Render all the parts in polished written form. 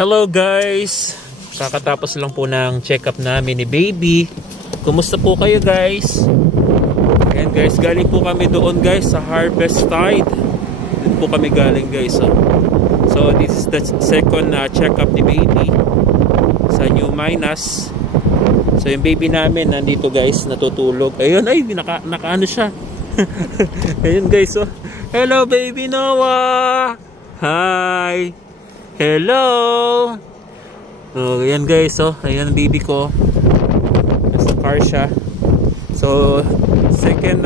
Hello guys! Kakatapos lang po ng check-up namin ni baby. Kumusta po kayo guys? Ayan guys, galing po kami doon guys sa Harvest Tide. Doon po kami galing guys. So this is the second check-up ni baby sa New Minas. So yung baby namin nandito guys, natutulog. Ayun, ay nakaano siya. Ayun guys, oh. Hello baby Noah! Hi! Hello! Oh, ayan guys, oh. Ayan ang baby ko. Nasa car siya. So, second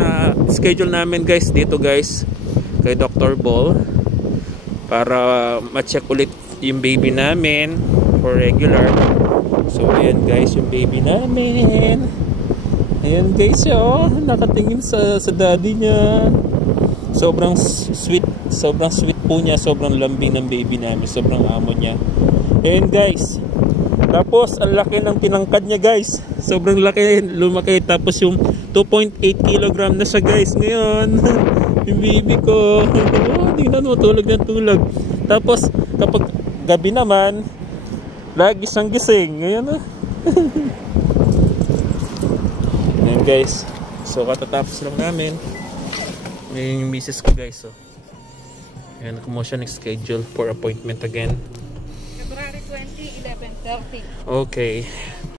schedule namin guys dito guys kay Dr. Ball para ma-check ulit yung baby namin for regular. So, ayan guys yung baby namin. Ayan guys, oh. Nakatingin sa daddy niya. Sobrang sweet po niya, sobrang lambing ng baby namin, sobrang amo niya. And guys, tapos ang laki ng tinangkad niya guys, sobrang laki, lumaki. Tapos yung 2.8 kg na siya guys ngayon. Yung baby ko, tingnan mo, tulog na tulog. Tapos kapag gabi naman, lagi siyang gising ngayon. Ayan guys, so katatapos lang namin. Yung misis ko guys, oh. Ayan, kumuha siya schedule for appointment again. February 20, 11:30. Okay.